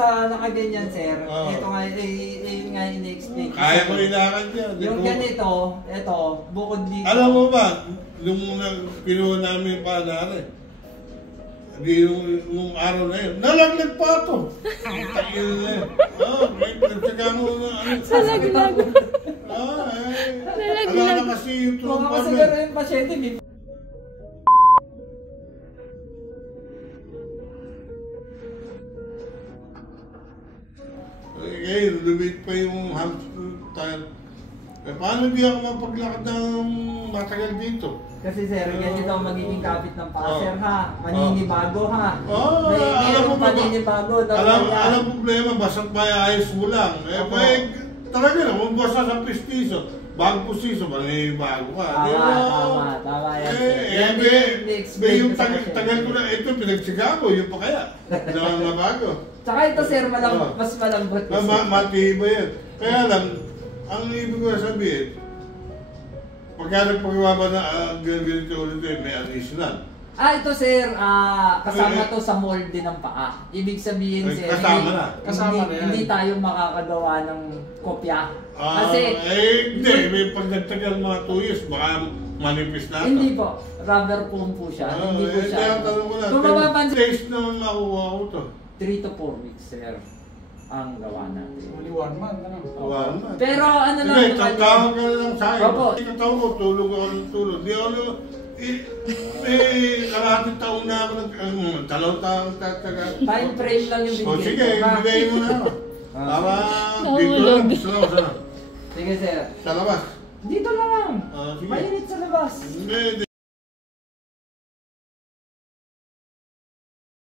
Sa nakaganyan, sir, ito nga, nga ini-explain. Kaya ko ilakad yan. Yung ganito, ito, bukod dito. Alam mo ba, nung pinuha namin yung panare, nung araw na yun, nalaglag pa ito. Tayo na yun. Nagsaga mo na. Nalaglag. Ala na kasi yung trumpa. Kung siguro yung pasyente, ngayon, lumit pa yung hamster. Paano di ako mapaglakad ng matagal dito? Kasi sir, ganito ang magiging kapit ng paa, sir ha. Maninibago ha. Alam mo ba? Maninibago. Alam problema, basta't may ayos mo lang. Talaga na, kung basta sa pistiso, bago pustiso, maninibago ka. Tama yan. Yung tagal ko na, ito pinagsiga ko, yung pa kaya. Na bago. Tsaka ito sir, mas malambot. Matibay yan. Kaya lang, ang ibig ko sabihin, pagka nagpagawa ba na ganito ulit may additional. Ito sir, kasama to sa mold din ng paa. Ibig sabihin sir, hindi tayo makakagawa ng kopya. Kasi, hindi, may pagdagtagal mga 2 years, baka manipis na ito. Hindi po, rubber foam po siya. Hindi po siya. Kung mapapansin, days naman makuha ko to. 3 to 4 weeks sir ang gawa natin. Only 1 month, ano? 1 month. Pero ano lang, hindi, tatawag ka lang sa akin. Hindi katawag ko, tulog ako ng tulog. Di ako, kalahating taon na ako dalawang taong tataga. Time frame lang yung binigay. Sige, ibigay mo na ako. Para dito lang, sa labas. Sige sir. Sa labas. Dito lang. Mainit sa labas. Hindi.